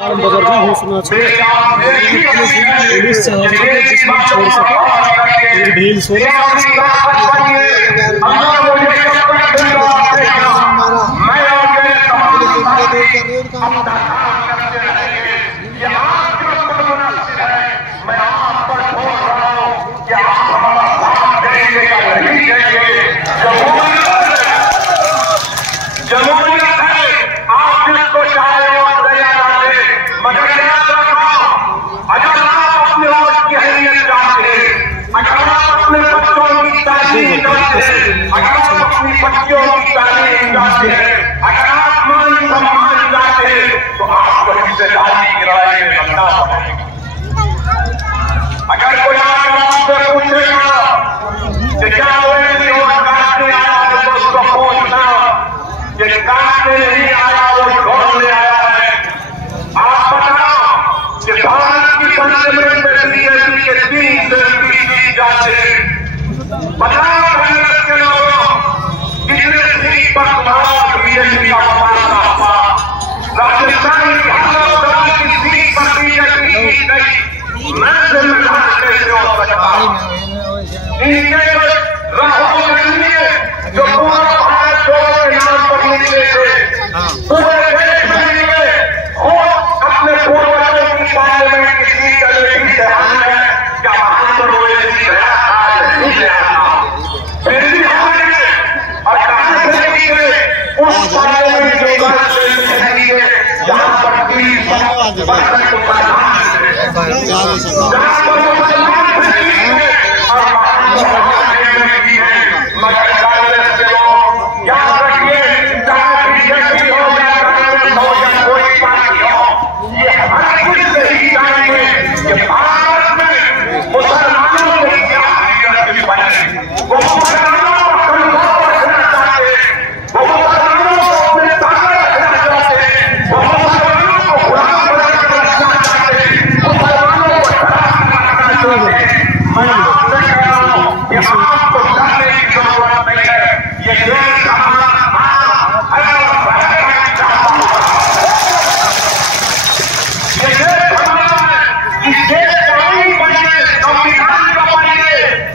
घोषणा पुलिस जिसमें छोड़ सके ढील सो अपनी बच्चों की तालीम चाहते हैं, अगर आप मान सम्मान चाहते हैं तो आपको हिस्सेदारी किराए में बनना पड़ेगा। अगर कोई आपसे पूछेगा कि क्या वैसे वो काटने आया तो उसको पूछना कि काटने नहीं आया वो ढोलने आया है। आप बताओ कि भारत की पार्लियामेंट में बीजेपी के 3 एमपी जीत जाते हैं। बताओ भारत के लोगों कितने सीट पर तुम्हारा बीजेपी का मुकाबला हुआ। राजस्थान की हर की सीट पर बीजेपी जीत गई। मैं जिम्मेदार कैसे हो सकता इनके राहुल गांधी जो पूरा भारत छोड़ो के नाम पर निकले थे पूरे देश में निकले और अपने पूर्वजों की पार्लियामेंट की सीट अमेठी से हार है। क्या बहादुर हुए नहीं गया फिर भी हमारे और कहां से निकले उस पार्लियामेंट जो बात है जहां पर जहां पर